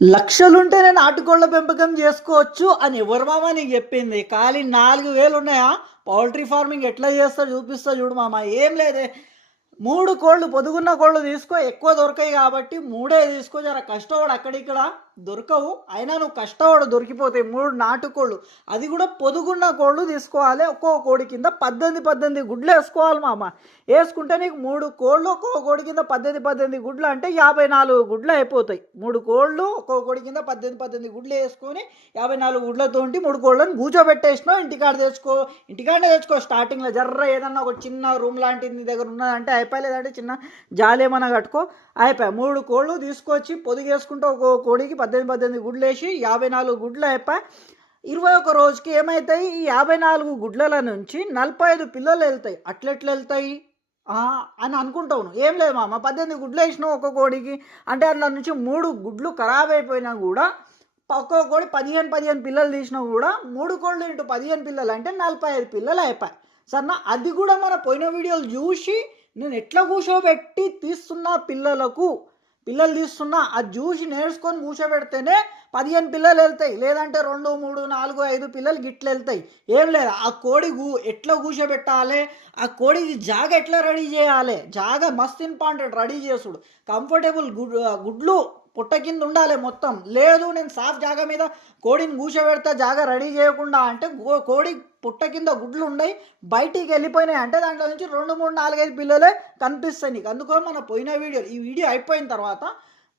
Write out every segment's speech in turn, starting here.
లక్షలుంటేనే నాటుకోళ్ల పెంపకం చేసుకోవచ్చు అని ఎవరు మామ నీకు చెప్పింది? ఖాళీ 4,000 ఉన్నాయా? పౌల్ట్రీ ఫార్మింగ్ ఎట్లా చేస్తా చూపిస్తా చూడు మామ. ఏం లేదే, 3 కోళ్ళు, పొదుగున్న కోళ్ళు తీసుకో, ఎక్కువ దొరకాయి కాబట్టి 3 తీసుకో. జర కష్టపడు, అక్కడిక్కడ దొరకవు, అయినా నువ్వు కష్టపడు దొరికిపోతాయి. 3 నాటుకోళ్ళు, అది కూడా పొదుగున్న కోళ్ళు తీసుకోవాలి. ఒక్కో కోడి కింద 18 గుడ్లు వేసుకోవాలి మామ. వేసుకుంటే నీకు 3 కోళ్ళు ఒక్కో కోడి కింద 18 గుడ్లు అంటే 54 గుడ్లు అయిపోతాయి. 3 కోళ్ళు ఒక్కో కోడి కింద 18 గుడ్లు వేసుకొని 54 గుడ్లతోటి 3 కోళ్ళని కూర్చోబెట్టేసినావు. ఇంటికాడనే తెచ్చుకో. స్టార్టింగ్లో జర్ర ఏదన్నా ఒక చిన్న రూమ్ లాంటిది నీ దగ్గర ఉన్నదంటే అయిపోలేదంటే చిన్న జాలి ఏమన్నా కట్టుకో, అయిపోయా. 3 కోళ్ళు తీసుకొచ్చి పొదిగేసుకుంటే ఒక్కో కోడికి 18 గుడ్లు వేసి 54 గుడ్లు అయిపోయి 21 రోజుకి ఏమవుతాయి? ఈ 54 గుడ్ల నుంచి 45 పిల్లలు వెళ్తాయి. అట్లెట్లు వెళ్తాయి అని అనుకుంటావు. ఏం లేదు మామ, 18 గుడ్లు వేసినావు ఒక్క కోడికి అంటే అందులో నుంచి 3 గుడ్లు ఖరాబ్ అయిపోయినా కూడా ఒక్కో కోడి 15 పిల్లలు తీసినా కూడా 3 కోళ్ళు ఇంటూ 15 పిల్లలు అంటే 45 పిల్లలు అయిపోయాయి. సరేనా? అది కూడా మన పోయిన వీడియోలు చూసి నేను ఎట్లా కూర్చోబెట్టి తీస్తున్నా పిల్లలు తీస్తున్నా అది చూసి నేర్చుకొని కూర్చోబెడితేనే 15 పిల్లలు వెళ్తాయి. లేదంటే 2, 3, 4, 5 పిల్లలు గిట్లు వెళ్తాయి. ఏం లేదు, ఆ కోడి ఎట్లా కూర్చోబెట్టాలి, ఆ కోడికి జాగ ఎట్లా రెడీ చేయాలి, జాగ మస్త్ ఇంపార్టెంట్. రెడీ చేసుడు కంఫర్టబుల్ గుడ్లు పుట్ట కింద ఉండాలి మొత్తం. లేదు నేను సాఫ్ జాగా మీద కోడిని కూర్చోబెడతా జాగా రెడీ చేయకుండా అంటే కోడి పుట్ట కింద గుడ్లు ఉన్నాయి, బయటికి వెళ్ళిపోయినాయి అంటే దాంట్లో నుంచి 2, 3, 4, 5 పిల్లలే కనిపిస్తాయి నీకు. అందుకో మన పోయిన వీడియోలు, ఈ వీడియో అయిపోయిన తర్వాత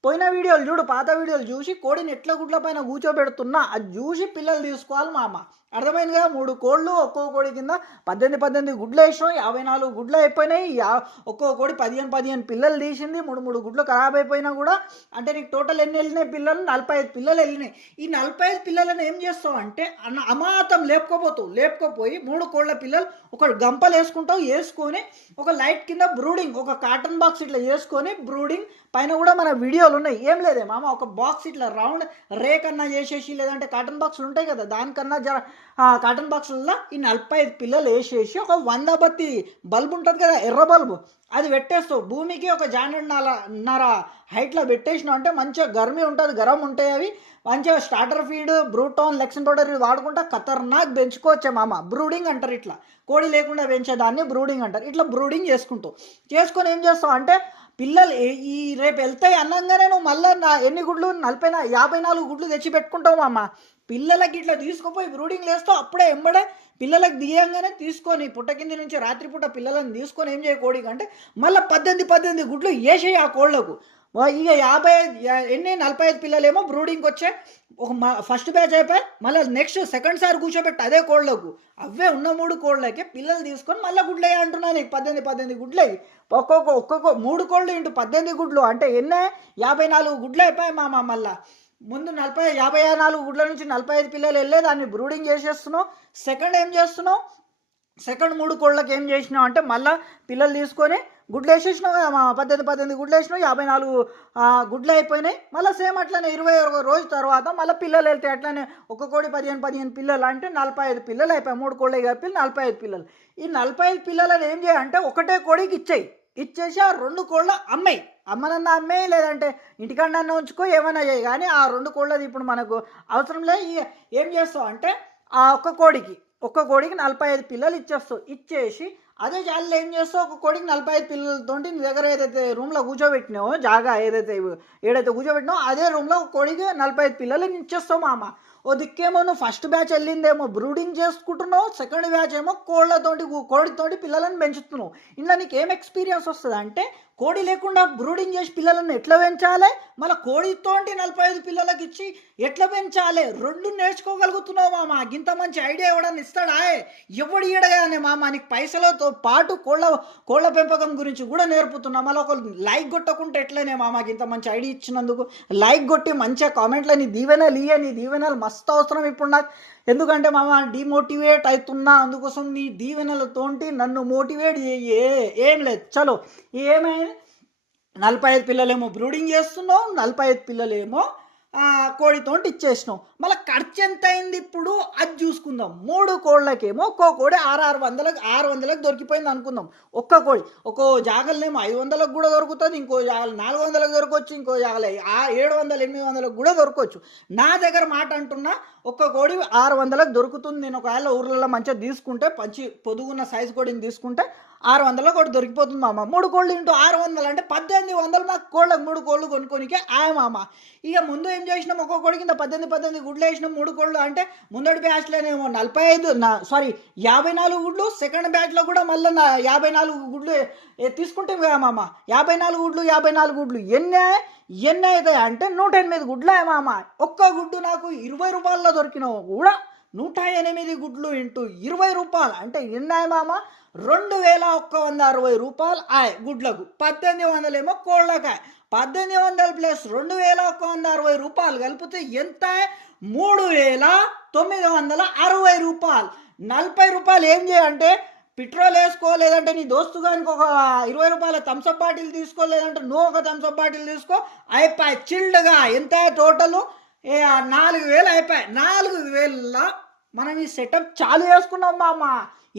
పోయిన వీడియోలు చూడు, పాత వీడియోలు చూసి కోడిని ఎట్లా గుడ్ల పైన కూర్చోబెడుతున్నా అది చూసి పిల్లలు తీసుకోవాలి మామ. అర్థమైందిగా? 3 కోళ్ళు ఒక్కో కోడి కింద 18 గుడ్లు వేసినాం, 54 గుడ్లు అయిపోయినాయి. ఒక్కో కోడి 15 పిల్లలు తీసింది. 3 గుడ్లు ఖరాబ్ అయిపోయినా కూడా అంటే నీకు టోటల్ ఎన్ని వెళ్ళినాయి పిల్లలు? 45 పిల్లలు వెళ్ళినాయి. ఈ 45 పిల్లలను ఏం చేస్తావు అంటే అమాతం లేపుకోపోయి 3 కోళ్ళ పిల్లలు ఒక గంపలు వేసుకుంటావు. వేసుకొని ఒక లైట్ కింద బ్రూడింగ్, ఒక కాటన్ బాక్స్ ఇట్లా వేసుకొని బ్రూడింగ్ పైన కూడా మన వీడియోలు ఉన్నాయి. ఏం లేదే మామ, ఒక బాక్స్ ఇట్లా రౌండ్ రేక్ అన్నా చేసేసి, లేదంటే కాటన్ బాక్సులు ఉంటాయి కదా దానికన్నా జర కాటన్ బాక్సులలో ఈ 45 పిల్లలు వేసేసి ఒక 100 బత్తి బల్బు ఉంటుంది కదా, ఎర్ర బల్బు, అది పెట్టేస్తావు. భూమికి ఒక జానన్నర హైట్లో పెట్టేసినావు అంటే మంచిగా గర్మీ ఉంటుంది, గరం ఉంటాయి. అవి మంచిగా starter feed, Britain, Lexin powder వాడుకుంటా ఖతర్నాక్ పెంచుకోవచ్చే మామ. బ్రూడింగ్ అంటారు ఇట్లా, కోడి లేకుండా పెంచేదాన్ని బ్రూడింగ్ అంటారు. ఇట్లా బ్రూడింగ్ చేసుకొని ఏం చేస్తావు అంటే పిల్లలు ఈ రేపు వెళ్తాయి అన్నంగానే నువ్వు మళ్ళీ ఎన్ని గుడ్లు 54 గుడ్లు తెచ్చి పెట్టుకుంటావు మామ. పిల్లలకి ఇట్లా తీసుకుపోయి బ్రూడింగ్ వేస్తావు. అప్పుడే ఎంబడే పిల్లలకు దియంగానే తీసుకొని పుట్ట కింది నుంచి రాత్రిపూట పిల్లలను తీసుకొని ఏం చేయ కోడికి అంటే మళ్ళీ 18 గుడ్లు వేసేయి ఆ కోళ్లకు. ఇక 45 పిల్లలేమో బ్రూడింగ్కి వచ్చే ఒక ఫస్ట్ బ్యాచ్ అయిపోయి మళ్ళీ నెక్స్ట్ సెకండ్ సారి కూర్చోబెట్టి అదే కోళ్లకు, అవే ఉన్న 3 కోళ్ళకి పిల్లలు తీసుకొని మళ్ళీ గుడ్లు వేయ అంటున్నా నీకు. 18 గుడ్లు అయ్యి ఒక్కొక్క 3 కోళ్ళు ఇంటూ 18 గుడ్లు అంటే ఎన్నే 54 గుడ్లు అయిపోయాయి మామ. మళ్ళీ ముందు 54 గుడ్ల నుంచి 45 పిల్లలు వెళ్ళే దాన్ని బ్రూడింగ్ చేసేస్తున్నావు. సెకండ్ ఏం చేస్తున్నావు? సెకండ్ 3 కోళ్ళకి ఏం చేసినావు అంటే మళ్ళీ పిల్లలు తీసుకొని గుడ్లు వేసేసినావు కదా 18 గుడ్లు వేసినావు, 54 గుడ్లు అయిపోయినాయి. మళ్ళీ సేమ్ అట్లనే 21 రోజు తర్వాత మళ్ళీ పిల్లలు వెళ్తాయి. అట్లనే ఒక్క కోడి 15 పిల్లలు అంటే 45 పిల్లలు అయిపోయాయి. 3 కోళ్ళకి కలిపి 45 పిల్లలు. ఈ 45 పిల్లలను ఏం చేయాలంటే ఒకటే కోడికి ఇచ్చేసి ఆ 2 కోళ్ళ అమ్మనన్నా అమ్మే, లేదంటే ఇంటికన్నా ఉంచుకో, ఏమైనా చేయి. కానీ ఆ 2 కోళ్ళది ఇప్పుడు మనకు అవసరం లేదు. ఏం చేస్తావు అంటే ఆ ఒక్క కోడికి 45 పిల్లలు ఇచ్చేసి అదే జాలిలో ఏం చేస్తావు, ఒక కోడికి 45 పిల్లలతో నీ దగ్గర ఏదైతే రూమ్లో కూర్చోబెట్టినావో, జాగా ఏదైతే కూర్చోబెట్టినావో అదే రూమ్లో ఒక కోడికి 45 పిల్లలు ఇచ్చేస్తావు మామ. ఓ దిక్కేమో నువ్వు ఫస్ట్ బ్యాచ్ వెళ్ళిందేమో బ్రూడింగ్ చేసుకుంటున్నావు, సెకండ్ బ్యాచ్ ఏమో కోడితోటి పిల్లలను పెంచుతున్నావు. ఇలా నీకు ఏం ఎక్స్పీరియన్స్ వస్తుంది అంటే కోడి లేకుండా బ్రూడింగ్ చేసి పిల్లలను ఎట్లా పెంచాలి, మళ్ళీ కోడితోటి 45 పిల్లలకి ఇచ్చి ఎట్లా పెంచాలి, 2 నేర్చుకోగలుగుతున్నావు మామ. ఇంత మంచి ఐడియా ఎవడన్నా ఇస్తాడా? ఎవడు ఇయ్యడగానే మామ. నీకు పైసలతో పాటు కోళ్ళ పెంపకం గురించి కూడా నేర్పుతున్నా. మళ్ళీ ఒక లైక్ కొట్టకుంటే ఎట్లనే మామ. ఇంత మంచి ఐడియా ఇచ్చినందుకు లైక్ కొట్టి మంచిగా కామెంట్లో నీ దీవెనలు మస్తు అవసరం ఇప్పుడు నాకు. ఎందుకంటే మామ డిమోటివేట్ అవుతున్నా, అందుకోసం నీ దీవెనలతోటి నన్ను మోటివేట్ ఏం లేదు. చలో ఏమైంది, 45 పిల్లలేమో బ్రూడింగ్ చేస్తున్నావు, 45 పిల్లలేమో కోడితోటి ఇచ్చేసినాం. మళ్ళీ ఖర్చు ఎంత అయింది ఇప్పుడు అది చూసుకుందాం. 3 కోళ్ళకేమో ఒక్కో కోడి 600కి దొరికిపోయింది అనుకుందాం. ఒక్క కోడి ఒక్కో జాగలనేమో 500లకు కూడా దొరుకుతుంది, ఇంకో జాగలు 400లకు దొరకవచ్చు, ఇంకో జాగలు 700 800లకు కూడా దొరకవచ్చు. నా దగ్గర మాట అంటున్నా, ఒక్క కోడి 600లకు దొరుకుతుంది. నేను ఒకవేళ ఊర్లలో మంచిగా తీసుకుంటే, మంచి పొదుగున్న సైజు కోడిని తీసుకుంటే 600 కోడి దొరికిపోతుంది మామ. 3 కోళ్ళు ఇంటూ 600 అంటే 1800 నాకు కోళ్ళకు 3 కోళ్ళు కొనుక్కోనికే మామ. ఇక ముందు ఏం చేసినాం, ఒక్కొక్క కోడి కింద 18 గుడ్లు వేసినాం. 3 కోళ్ళు అంటే ముందటి బ్యాచ్లోనేమో 54 గుడ్లు, సెకండ్ బ్యాచ్లో కూడా మళ్ళీ 54 గుడ్లు తీసుకుంటే మామ. 54 గుడ్లు ఎన్ని అవుతాయి అంటే 108 గుడ్లే మామ. ఒక్క గుడ్డు నాకు 20 రూపాయల్లో దొరికినావు కూడా 108 గుడ్లు ఇంటూ 20 రూపాయలు అంటే ఎన్నాయి మామ, 2160 రూపాయలు గుడ్లకు. 1800 ఏమో కోళ్ళకాయ. 1800 ప్లస్ 2160 రూపాయలు కలిపితే ఎంత, 3960 రూపాయలు. 40 రూపాయలు ఏం చేయాలంటే పెట్రోల్ వేసుకో, లేదంటే నీ దోస్తు కానీ ఒక 20 రూపాయల థమ్స్అప్ బాటిల్ తీసుకో, లేదంటే నువ్వు ఒక థమ్స్అప్ బాటిల్ తీసుకో, అయిపోయి చిల్డ్గా. ఎంత టోటల్ 4000 అయిపోయాయి. 4000 మనం ఈ సెటప్ చాలు చేసుకున్నాం మామ.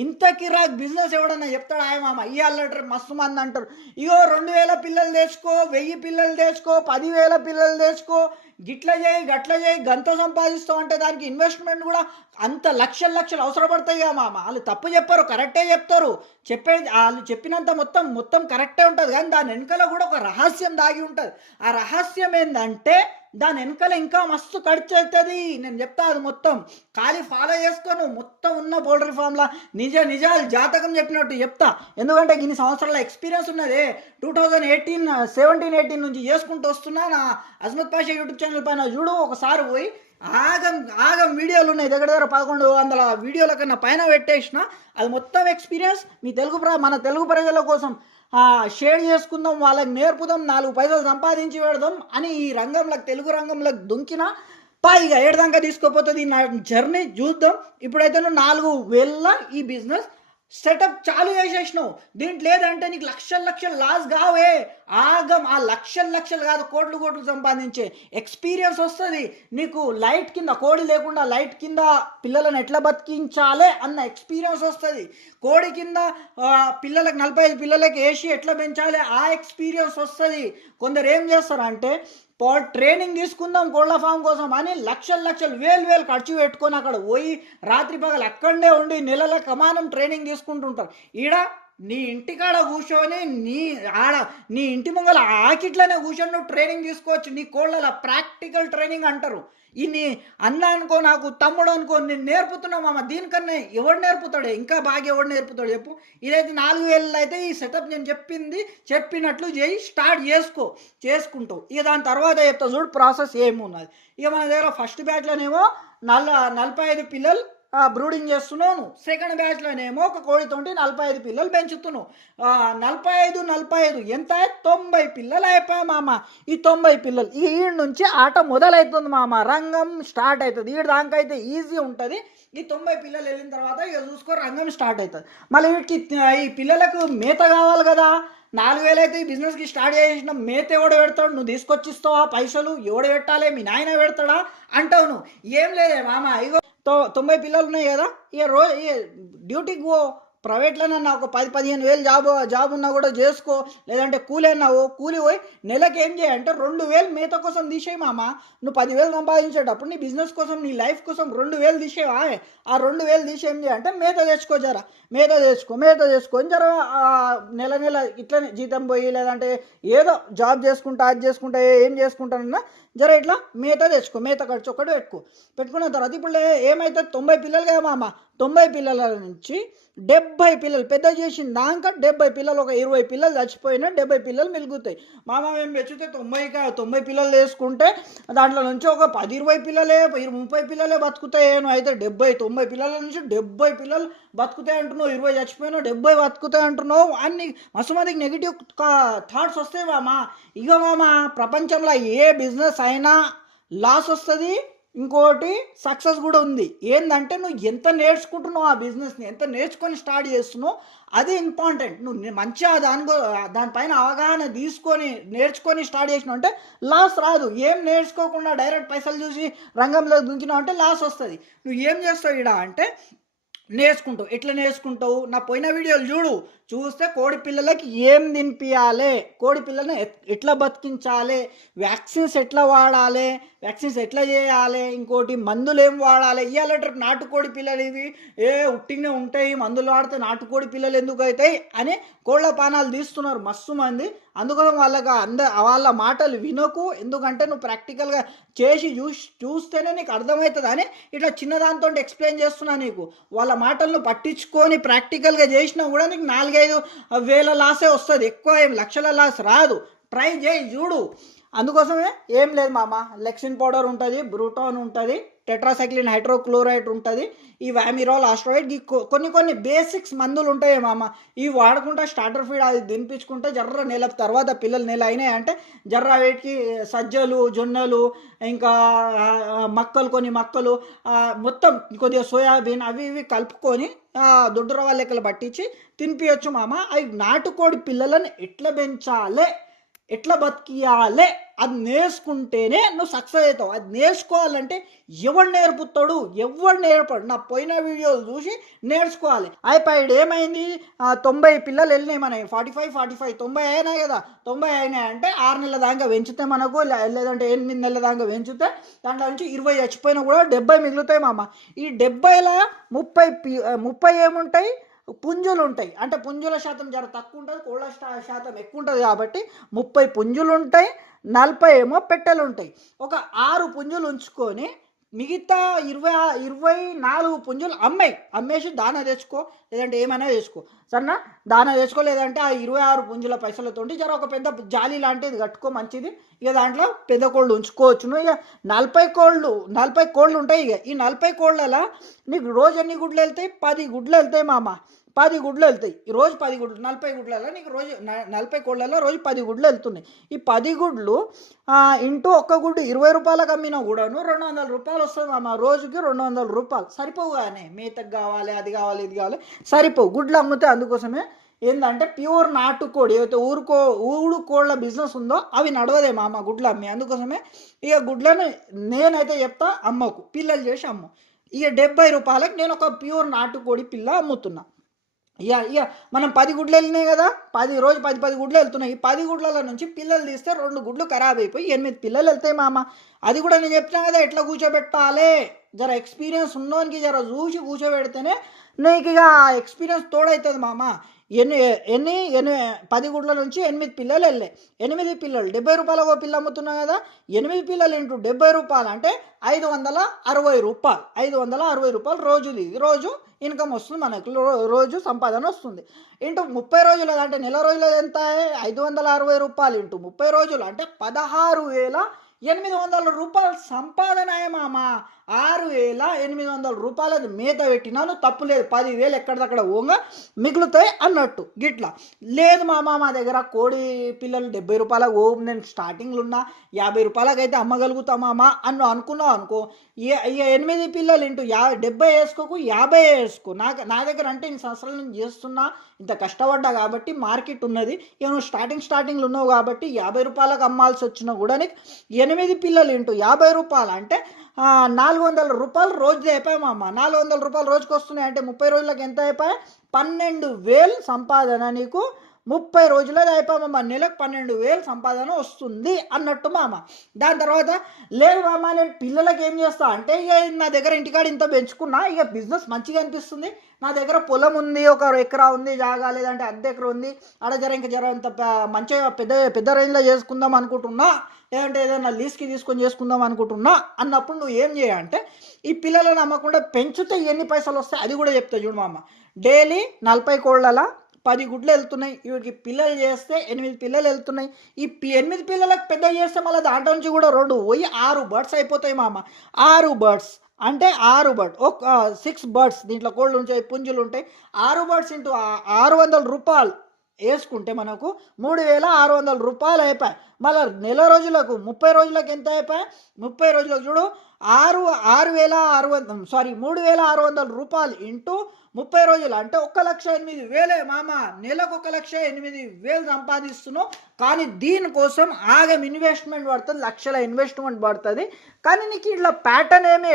ఇంత కిరాక్ బిజినెస్ ఎవడన్నా చెప్తాడు మామ. ఇవాళ మస్తు మంది అంటారు, ఇగో 2000 పిల్లలు తెచ్చుకో, 1000 పిల్లలు తెచ్చుకో, 10,000 పిల్లలు తెచ్చుకో, గిట్ల చేయి గట్ల చేయి, గంత సంపాదిస్తావు అంటే దానికి ఇన్వెస్ట్మెంట్ కూడా అంత లక్షలు అవసరపడతాయి మామ. వాళ్ళు తప్పు చెప్పారు, కరెక్టే చెప్తారు. చెప్పేది వాళ్ళు చెప్పినంత మొత్తం కరెక్టే ఉంటుంది, కానీ దాని వెనకాల కూడా ఒక రహస్యం దాగి ఉంటుంది. ఆ రహస్యం ఏంటంటే దాని వెనకాల ఇంకా మస్తు ఖర్చు అవుతుంది. నేను చెప్తా, అది మొత్తం ఖాళీ ఫాలో చేసుకోను. మొత్తం ఉన్న పౌల్ట్రీ ఫామ్లా నిజాలు జాతకం చెప్పినట్టు చెప్తా. ఎందుకంటే ఇన్ని సంవత్సరాల ఎక్స్పీరియన్స్ ఉన్నది. 2017-18 నుంచి చేసుకుంటూ వస్తున్నా. నా అజ్మత్ పాషా యూట్యూబ్ ఛానల్ పైన చూడు, ఒకసారి పోయి ఆగం వీడియోలు ఉన్నాయి. దగ్గర 1100 వీడియోల కన్నా పైన పెట్టేసిన. అది మొత్తం ఎక్స్పీరియన్స్ మన తెలుగు ప్రజల కోసం షేర్ చేసుకుందాం, వాళ్ళకి నేర్పుదాం, 4 పైసలు సంపాదించి పెడదాం అని ఈ తెలుగు రంగంలోకి దుంకిన పైగా ఏడదాకా తీసుకోపోతుంది నా జర్నీ. చూద్దాం. ఇప్పుడైతే 4000 ఈ బిజినెస్ సెటప్ చాలు చేసేసినావు. దీంట్లో లేదంటే నీకు లక్షలు లాస్ కావే. ఆ లక్షలు కాదు, కోట్లు సంపాదించే ఎక్స్పీరియన్స్ వస్తుంది నీకు. లైట్ కింద కోడి లేకుండా లైట్ కింద పిల్లలను ఎట్లా బతికించాలి అన్న ఎక్స్పీరియన్స్ వస్తుంది. కోడి కింద పిల్లలకు 45 పిల్లలకి వేసి ఎట్లా పెంచాలి ఆ ఎక్స్పీరియన్స్ వస్తుంది. కొందరు ఏం చేస్తారంటే ట్రైనింగ్ తీసుకుందాం కోళ్ళ ఫామ్ కోసం అని లక్షలు వేలు ఖర్చు పెట్టుకొని అక్కడ పోయి రాత్రి పగలు అక్కడనే ఉండి నెలల కమానం ట్రైనింగ్ తీసుకుంటుంటారు. ఈడ నీ ఇంటికాడ కూర్చొని నీ ఇంటి ముంగల ఆకిట్లనే కూర్చొని నువ్వు ట్రైనింగ్ తీసుకోవచ్చు. నీ కోళ్ళ ప్రాక్టికల్ ట్రైనింగ్ అంటారు. నీ అన్న అనుకో, నాకు తమ్ముడు అనుకో, నేను నేర్పుతున్నా మామ. దీనికన్నా ఎవడు నేర్పుతాడు, ఇంకా బాగా ఎవడు నేర్పుతాడు చెప్పు. ఇదైతే 4000 అయితే ఈ సెటప్ నేను చెప్పినట్లు చేయి, స్టార్ట్ చేసుకుంటావు. ఇక దాని తర్వాత చెప్తా చూడు ప్రాసెస్ ఏమున్నది. ఇక మన దగ్గర ఫస్ట్ బ్యాచ్లోనేమో 45 పిల్లలు బ్రూడింగ్ చేస్తున్నాను. సెకండ్ బ్యాచ్లోనేమో ఒక కోడితోటి 45 పిల్లలు పెంచుతున్నావు. 45 ఎంత 90 పిల్లలు అయిపోయా మామ. ఈ 90 పిల్లలు ఈ నుంచి ఆట మొదలవుతుంది మామ. రంగం స్టార్ట్ అవుతుంది. దానికైతే ఈజీ ఉంటుంది. ఈ 90 పిల్లలు వెళ్ళిన తర్వాత ఇక చూసుకో రంగం స్టార్ట్ అవుతుంది. మళ్ళీ వీటికి ఈ పిల్లలకు మేత కావాలి కదా. 4000 అయితే ఈ బిజినెస్కి స్టార్ట్ చేసిన. మేత ఎవడు పెడతాడు, నువ్వు తీసుకొచ్చిస్తావా పైసలు, ఎవడు పెట్టాలి, మీ నాయన పెడతాడా అంటావు నువ్వు. ఏం లేదే మామ, ఇగో 90 పిల్లలు ఉన్నాయి కదా. ఇక డ్యూటీకి పో, ప్రైవేట్లోనన్నా ఒక 10-15 వేలు జాబ్ ఉన్నా కూడా చేసుకో, లేదంటే కూలి పోయి నెలకి ఏం చేయాలంటే 2000 మేత కోసం తీసేయి మామ. నువ్వు 10,000 సంపాదించేటప్పుడు నీ బిజినెస్ కోసం, నీ లైఫ్ కోసం 2000 తీసేవా. ఆ 2000 తీసి ఏం చేయాలంటే మేత తెచ్చుకో జర నెల ఇట్లనే జీతం పోయి, లేదంటే ఏదో జాబ్ చేసుకుంటా ఏం చేసుకుంటానన్నా జర ఇట్లా మేత తెచ్చుకో. మేత ఖర్చు ఒకటి పెట్టుకున్న తర్వాత ఇప్పుడు ఏమైతే 90 పిల్లలు కదా మామ. 90 పిల్లల నుంచి 70 పిల్లలు పెద్ద చేసిన దాకా 70 పిల్లలు, ఒక 20 పిల్లలు చచ్చిపోయినా 70 పిల్లలు మిలుగుతాయి మామ. మేము పెంచితే 90 పిల్లలు వేసుకుంటే దాంట్లో నుంచి ఒక 10-20 పిల్లలే 30 పిల్లలే బతుకుతాయేను. అయితే 90 పిల్లల నుంచి 70 పిల్లలు బతుకుతాయి అంటున్నావు, 20 చచ్చిపోయినా 70 బతుకుతాయి అంటున్నావు. అన్ని మస్తు మందికి నెగిటివ్ థాట్స్ వస్తాయి మామ. ఇక మామ ప్రపంచంలో ఏ బిజినెస్ అయినా లాస్ వస్తుంది, ఇంకోటి సక్సెస్ కూడా ఉంది. ఏందంటే నువ్వు ఎంత నేర్చుకుంటున్నావు ఆ బిజినెస్‌ని, ఎంత నేర్చుకొని స్టార్ట్ చేస్తున్నావు అది ఇంపార్టెంట్. నువ్వు మంచిగా దానిపైన అవగాహన తీసుకొని, నేర్చుకొని స్టార్ట్ చేసినావు అంటే లాస్ రాదు. ఏం నేర్చుకోకుండా డైరెక్ట్ పైసలు చూసి రంగంలోకి దుంకినావు అంటే లాస్ వస్తది. నువ్వు ఏం చేస్తావు ఈడ అంటే నేర్చుకుంటావు. ఎట్లా నేర్చుకుంటావు? నా పోయిన వీడియోలు చూడు. చూస్తే కోడి పిల్లలకి ఏం తినిపియాలి, కోడి పిల్లల్ని ఎట్లా బతికించాలి, వ్యాక్సిన్స్ ఎట్లా వాడాలి, వ్యాక్సిన్స్ ఎట్లా చేయాలి, ఇంకోటి మందులు ఏం వాడాలి. ఇవాళ నాటుకోడి పిల్లలు ఇవి ఉట్టిగానే ఉంటాయి, మందులు వాడితే నాటుకోడి పిల్లలు ఎందుకు అవుతాయి అని కోళ్ళ పానాలు తీస్తున్నారు మస్తు మంది. అందుకోసం వాళ్ళ మాటలు వినకు. ఎందుకంటే నువ్వు ప్రాక్టికల్గా చేసి చూస్తేనే నీకు అర్థమవుతుంది అని ఇట్లా చిన్నదాంతో ఎక్స్ప్లెయిన్ చేస్తున్నా నీకు. వాళ్ళ మాటలను పట్టించుకొని ప్రాక్టికల్గా చేసినా కూడా నీకు 4-5 వేల లాసే వస్తుంది, ఎక్కువ ఏం లక్షల లాస్ రాదు. ట్రై చేయి చూడు. అందుకోసమే ఏం లేదు మామ, లెక్సిన్ పౌడర్ ఉంటుంది, బ్రూటాన్ ఉంటుంది, టెట్రాసైక్లిన్ హైడ్రోక్లోరైడ్ ఉంటుంది, ఈ వామిరాల్ ఆస్ట్రాయిడ్, ఈ కొన్ని బేసిక్స్ మందులు ఉంటాయి మామ. ఇవి వాడుకుంటా స్టార్టర్ ఫీడ్ అది తినిపించుకుంటే జర్ర నెల తర్వాత పిల్లలు నెల అయినాయి అంటే జర్ర వేటికి సజ్జలు, జొన్నలు, ఇంకా కొన్ని మొక్కలు మొత్తం కొద్దిగా సోయాబీన్ అవి ఇవి కలుపుకొని దొడ్డు రవ్వ లెక్కలు పట్టించి తినిపించచ్చు మామ. అవి నాటుకోడి పిల్లలను ఎట్లా పెంచాలి, ఎట్లా బతికియాలి అది నేర్చుకుంటేనే నువ్వు సక్సెస్ అవుతావు. అది నేర్చుకోవాలంటే ఎవడు నేర్పుతాడు? ఎవడు నేర్పడు. నా పోయిన వీడియోలు చూసి నేర్చుకోవాలి. అయిపోయాడు ఏమైంది, 90 పిల్లలు వెళ్ళినాయి మనకి, 45 90 అయినాయి కదా. 90 అయినాయి అంటే 6 నెలల దాకా పెంచితే మనకు, లేదంటే 8 నెలల దాకా పెంచితే దాంట్లో నుంచి 20 చచ్చిపోయినా కూడా 70 మిగులుతాయి మామ. ఈ 70లో 30 ఏముంటాయి, పుంజులు ఉంటాయి. అంటే పుంజుల శాతం జర తక్కువ ఉంటుంది, కోళ్ళ శాతం ఎక్కువ ఉంటుంది కాబట్టి 30 పుంజులు ఉంటాయి, 40 ఏమో పెట్టెలు ఉంటాయి. ఒక 6 పుంజులు ఉంచుకొని మిగతా 24 పుంజులు అమ్మేసి దానా తెచ్చుకో, లేదంటే ఏమైనా తెచ్చుకో. సరేనా? దానా తెచ్చుకో, లేదంటే ఆ 26 పుంజుల పైసలతోటి జర ఒక పెద్ద జాలి లాంటిది కట్టుకో, మంచిది. ఇక దాంట్లో పెద్ద కోళ్ళు ఉంచుకోవచ్చును. ఇక 40 కోళ్ళు ఉంటాయి. ఇక ఈ 40 కోళ్ళలో నీకు రోజు ఎన్ని గుడ్లు వెళ్తాయి? 10 గుడ్లు వెళ్తాయి మామ. 10 గుడ్లు వెళ్తాయి. ఈ రోజు 10 గుడ్లు, 40 గుడ్లలో నీకు రోజు 40 కోళ్ళలో రోజు 10 గుడ్లు వెళ్తున్నాయి. ఈ 10 గుడ్లు ఇంటూ ఒక్క గుడ్డు 20 రూపాయలకు అమ్మినా కూడాను 200 రూపాయలు వస్తుంది మామ. రోజుకి 200 రూపాయలు సరిపోవు. కానీ మేతకు కావాలి, అది కావాలి, ఇది కావాలి, సరిపోవు గుడ్లు అమ్మితే. అందుకోసమే ఏంటంటే ప్యూర్ నాటుకోడి ఏదైతే ఊడు కోళ్ళ బిజినెస్ ఉందో అవి నడవదే మామ గుడ్లు అమ్మి. అందుకోసమే ఇక గుడ్లను నేనైతే చెప్తా, అమ్మకు, పిల్లలు చేసి అమ్ము. ఇక 70 రూపాయలకు నేను ఒక ప్యూర్ నాటుకోడి పిల్ల అమ్ముతున్నా. ఇక మనం 10 గుడ్లు వెళ్ళినాయి కదా, 10 గుడ్లు వెళ్తున్నాయి. ఈ 10 గుడ్ల నుంచి పిల్లలు తీస్తే 2 గుడ్లు ఖరాబ్ అయిపోయి 8 పిల్లలు వెళ్తాయి మామ. అది కూడా నేను చెప్తున్నా కదా ఎట్లా కూర్చోబెట్టాలి. జర ఎక్స్పీరియన్స్ ఉన్నోనికి జర చూసి కూర్చోబెడితేనే నీకు ఇక ఎక్స్పీరియన్స్ తోడవుతుంది మామ. 10 గుడ్ల నుంచి 8 పిల్లలు వెళ్ళాయి. 8 పిల్లలు 70 రూపాయలు ఒక పిల్ల అమ్ముతున్నావు కదా. 8 పిల్లలు ఇంటూ 70 రూపాయలు అంటే 560 రూపాయలు. 560 రూపాయలు రోజుది. రోజు ఇన్కమ్ వస్తుంది మనకు, రోజు సంపాదన వస్తుంది. ఇంటూ 30 రోజులు అంటే నెల రోజులు ఎంత? 560 రూపాయలు ఇంటూ 30 రోజులు అంటే 16,800 రూపాయలు సంపాదన మామ. 6,800 రూపాయలది మేత పెట్టినాను, తప్పులేదు. 10,000 ఎక్కడిదక్కడ ఓంగా మిగులుతాయి అన్నట్టు. గిట్లా లేదు మామ, మా దగ్గర కోడి పిల్లలు 70 రూపాయలకు నేను స్టార్టింగ్లో ఉన్నా, 50 రూపాయలకి అయితే అమ్మగలుగుతా మామ అనుకున్నావు అనుకో. 8 పిల్లలు ఇంటూ 70 వేసుకోకు, 50 వేసుకో. నా దగ్గర అంటే ఇన్ని సంవత్సరాల నుంచి చేస్తున్నా, ఇంత కష్టపడ్డా కాబట్టి మార్కెట్ ఉన్నది. ఇక నువ్వు స్టార్టింగ్లో ఉన్నావు కాబట్టి 50 రూపాయలకు అమ్మాల్సి వచ్చినా కూడా నీకు 8 పిల్లలు ఇంటూ 50 రూపాయలు అంటే 400 రూపాయలు రోజు అయిపోయాయి మామ. 400 రూపాయలు రోజుకి వస్తున్నాయి అంటే 30 రోజులకు ఎంత అయిపోయాయి? 12,000 సంపాదన నీకు 30 రోజులది అయిపోయామమ్మ. నెలకు 12,000 సంపాదన వస్తుంది అన్నట్టు మామ. దాని తర్వాత లేదు మామ నేను పిల్లలకి ఏం చేస్తా అంటే, ఇక నా దగ్గర ఇంటికాడ ఇంత పెంచుకున్నా, ఇక బిజినెస్ మంచిగా అనిపిస్తుంది, నా దగ్గర పొలం ఉంది, 1 ఎకరా ఉంది జాగా, లేదంటే అర్ధ ఎకరా ఉంది, ఆడ ఇంత మంచిగా పెద్ద రేంజ్లో చేసుకుందాం అనుకుంటున్నా, లేదంటే ఏదైనా లీజ్కి తీసుకొని చేసుకుందాం అనుకుంటున్నా అన్నప్పుడు నువ్వు ఏం చేయాలంటే, ఈ పిల్లలను అమ్మకుండా పెంచితే ఎన్ని పైసలు వస్తాయి అది కూడా చెప్తా చూడు మామ. డైలీ 40 కోళ్ళ 10 గుడ్లు వెళ్తున్నాయి. వీటికి పిల్లలు చేస్తే 8 పిల్లలు వెళ్తున్నాయి. ఈ 8 పిల్లలకు పెద్ద చేస్తే మళ్ళీ దాంట్లో నుంచి కూడా 2 పోయి 6 బర్డ్స్ అయిపోతాయి మామ. 6 బర్డ్స్ అంటే 6 బర్డ్ 6 బర్డ్స్. దీంట్లో కోళ్ళు ఉంటాయి, పుంజులు ఉంటాయి. 6 బర్డ్స్ ఇంటూ 600 రూపాయలు వేసుకుంటే మనకు 3600 రూపాయలు అయిపోయాయి. మళ్ళీ నెల రోజులకు 30 రోజులకు ఎంత అయిపోయాయి? 30 రోజులకు చూడు 3600 రూపాయలు ఇంటూ 30 రోజులు అంటే 1,08,000 మామ. నెలకు 1,08,000 సంపాదిస్తున్నావు. కానీ దీనికోసం ఆగం ఇన్వెస్ట్మెంట్ పడుతుంది, లక్షల ఇన్వెస్ట్మెంట్ పడుతుంది. కానీ నీకు ఇట్లా ప్యాటర్న్ ఏమి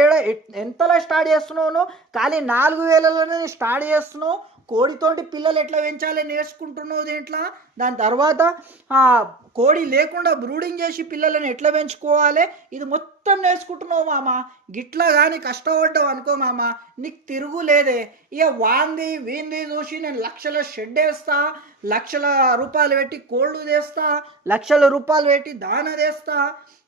ఎంతలో స్టార్ట్ చేస్తున్నావు? ఖాళీ 4,000లోనే స్టార్ట్ చేస్తున్నావు. కోడితోటి పిల్లలు ఎట్లా పెంచాలి నేర్చుకుంటున్నావు దీంట్లో. దాని తర్వాత కోడి లేకుండా బ్రూడింగ్ చేసి పిల్లలను ఎట్లా పెంచుకోవాలి ఇది మొత్తం నేర్చుకుంటున్నావు మామ. గిట్లా కానీ కష్టపడ్డావు అనుకో మామ, నీకు తిరుగులేదే. ఇక వీంది చూసి నేను లక్షల షెడ్ వేస్తా, లక్షల రూపాయలు పెట్టి కోళ్ళు తెస్తా, లక్షల రూపాయలు పెట్టి దాన తెస్తా.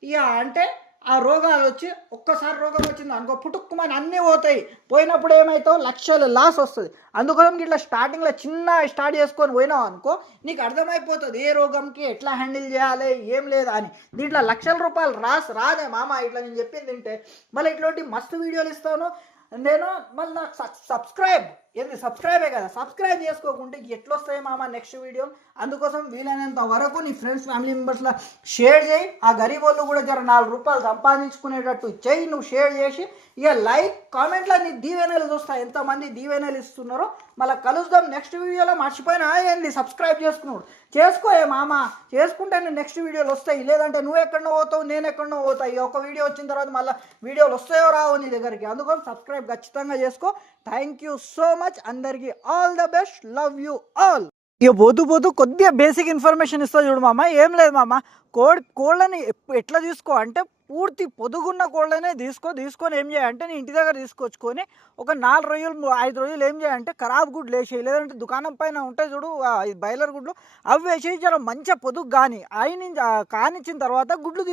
ఇక అంటే ఆ రోగాలు వచ్చి ఒక్కసారి రోగం వచ్చింది అనుకో పుట్టుక్కుమని అన్నీ పోతాయి. పోయినప్పుడు ఏమవుతావు? లక్షలు లాస్ వస్తుంది. అందుకోసం ఇట్లా స్టార్టింగ్లో చిన్న స్టార్ట్ చేసుకొని పోయినావు అనుకో నీకు అర్థమైపోతుంది ఏ రోగంకి ఎట్లా హ్యాండిల్ చేయాలి ఏం లేదా అని. దీంట్లో లక్షల రూపాయలు రాదే మామ. ఇట్లా నేను చెప్పింది తింటే మళ్ళీ ఇట్లాంటి మస్తు వీడియోలు ఇస్తాను నేను. మళ్ళీ నాకు సబ్స్క్రైబే కదా, సబ్స్క్రైబ్ చేసుకోకుంటే ఎట్లా వస్తాయి మామ నెక్స్ట్ వీడియో. అందుకోసం వీలైనంత వరకు నీ ఫ్రెండ్స్ ఫ్యామిలీ మెంబర్స్లో షేర్ చేయి. ఆ గరీబ్ వాళ్ళు కూడా జర 4 రూపాయలు సంపాదించుకునేటట్టు చెయ్యి. నువ్వు షేర్ చేసి ఇక లైక్ కామెంట్లో నీ దీవెనలు చూస్తా ఎంతమంది దీవెనలు ఇస్తున్నారో. మళ్ళీ కలుద్దాం నెక్స్ట్ వీడియోలో. మర్చిపోయినా ఏంది సబ్స్క్రైబ్ చేసుకున్నాడు చేసుకోయే మామ. చేసుకుంటే నేను నెక్స్ట్ వీడియోలు వస్తాయి. లేదంటే నువ్వు ఎక్కడో పోతావు నేను ఎక్కడో పోతాయి. ఒక వీడియో వచ్చిన తర్వాత మళ్ళీ వీడియోలు వస్తాయో రావో నీ దగ్గరికి. అందుకోసం సబ్స్క్రైబ్ ఖచ్చితంగా చేసుకో. Thank you so much. అందరికీ all the best. Love you all. ఇక పోతూ కొద్దిగా బేసిక్ ఇన్ఫర్మేషన్ ఇస్తా చూడు మామ. ఏం లేదు మామ, కోళ్ళని ఎట్లా తీసుకో అంటే పూర్తి పొదుగున్న కోళ్ళనే తీసుకొని ఏం చేయాలంటే నీ ఇంటి దగ్గర తీసుకొచ్చుకొని ఒక 4 రోజులు 5 రోజులు ఏం చేయాలంటే ఖరాబ్ గుడ్లు వేసేయి. లేదంటే దుకాణం పైన ఉంటాయి చూడు బాయిలర్ గుడ్లు, అవి వేసేయి. జర మంచిగా పొదుగు కానిచ్చిన తర్వాత గుడ్లు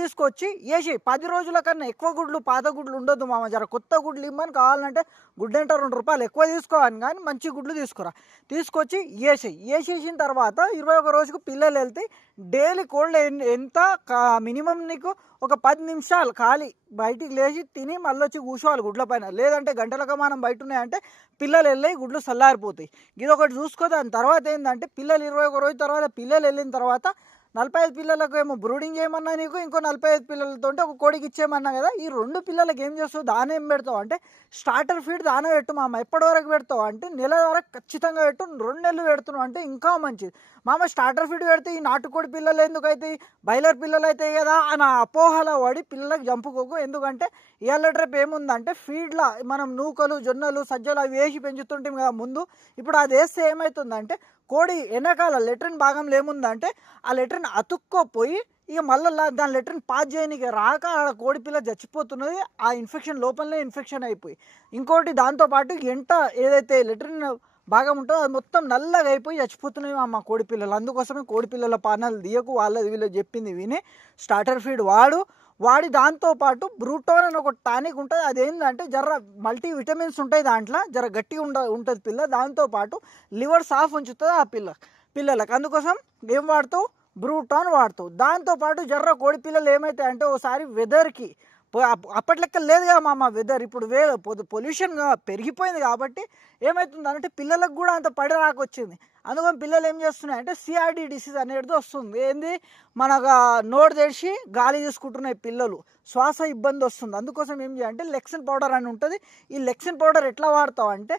తీసుకొచ్చి వేసి 10 రోజుల కన్నా ఎక్కువ గుడ్లు పాత గుడ్లు ఉండొద్దు మామ. జర కొత్త గుడ్లు ఇమ్మని కావాలంటే గుడ్డంట 2 రూపాయలు ఎక్కువ తీసుకోవాలి కానీ మంచి గుడ్లు తీసుకొచ్చి వేసేసిన తర్వాత 21 రోజుకు పిల్లలు వెళ్తాయి. డైలీ కోళ్ళు ఎంత మినిమం నీకు ఒక 10 నిమిషాలు ఖాళీ బయటికి లేచి తిని మళ్ళీ వచ్చి కూర్చోవాలి గుడ్ల పైన. లేదంటే గంటలకు మనం బయట ఉన్నాయంటే పిల్లలు వెళ్ళి గుడ్లు చల్లారిపోతాయి. ఇది ఒకటి చూసుకో. దాని తర్వాత ఏంటంటే పిల్లలు 21 రోజు తర్వాత పిల్లలు వెళ్ళిన తర్వాత 45 పిల్లలకు ఏమో బ్రూడింగ్ చేయమన్నా నీకు, ఇంకో 45 పిల్లలతో ఒక కోడికి ఇచ్చేయమన్నా కదా. ఈ 2 పిల్లలకి ఏం చేస్తావు? దాన ఏం పెడతావు అంటే స్టార్టర్ ఫీడ్ దాన పెట్టు మామ. ఎప్పటి వరకు పెడతావు అంటే నెల వరకు ఖచ్చితంగా పెట్టు. 2 నెలలు పెడుతున్నావు అంటే ఇంకా మంచిది మామ. స్టార్టర్ ఫీడ్ పెడితే ఈ నాటుకోడి పిల్లలు ఎందుకైతే బాయిలర్ పిల్లలు అవుతాయి కదా అని అపోహల పడి పిల్లలకు చంపుకోకు. ఎందుకంటే ఇవాళ రేపు ఏముందంటే ఫీడ్లో మనం నూకలు జొన్నలు సజ్జలు అవి వేసి పెంచుతుంటాం కదా ముందు. ఇప్పుడు అది వేస్తే ఏమవుతుందంటే కోడి వెనకాల లెట్రిన్ భాగంలో ఏముందంటే ఆ లెట్రిన్ అతుక్కోపోయి ఇక మళ్ళీ దాని లెట్రిన్ పాస్ చేయడానికి రాక ఆడ కోడి పిల్ల చచ్చిపోతున్నది. ఆ ఇన్ఫెక్షన్ లోపలనే ఇన్ఫెక్షన్ అయిపోయి ఇంకోటి దాంతోపాటు ఎంట ఏదైతే లెట్రిన్ భాగం ఉంటుందో అది మొత్తం నల్లగా అయిపోయి చచ్చిపోతున్నాయి మా కోడి పిల్లలు. అందుకోసమే కోడి పిల్లల పానాలు తీయకు. వీళ్ళు చెప్పింది విని స్టార్టర్ ఫీడ్ వాడి దాంతోపాటు బ్రూటోన్ అని ఒక టానిక్ ఉంటుంది. అదేంటంటే జర మల్టీ విటమిన్స్ ఉంటాయి దాంట్లో, జర గట్టిగా ఉంటుంది పిల్ల. దాంతోపాటు లివర్ సాఫ్ ఉంచుతుంది ఆ పిల్లలకు. అందుకోసం ఏం వాడుతావు? బ్రూటాన్ వాడుతావు. దాంతోపాటు జర్ర కోడి పిల్లలు ఏమవుతాయి అంటే ఓసారి వెదర్కి అప్పట్లెక్క లేదు కదా మామ వెదర్. ఇప్పుడు పొల్యూషన్ పెరిగిపోయింది కాబట్టి ఏమవుతుంది పిల్లలకు కూడా అంత పడి రాకొచ్చింది. అందుకని పిల్లలు ఏం చేస్తున్నాయి అంటే సిఆర్డి డిసీజ్ అనేది వస్తుంది. ఏంది మనకు నోరు తెరిచి గాలి తీసుకుంటున్నాయి పిల్లలు, శ్వాస ఇబ్బంది వస్తుంది. అందుకోసం ఏం చేయాలంటే లెక్సిన్ పౌడర్ అని ఉంటుంది. ఈ లెక్సిన్ పౌడర్ ఎట్లా వాడతావు అంటే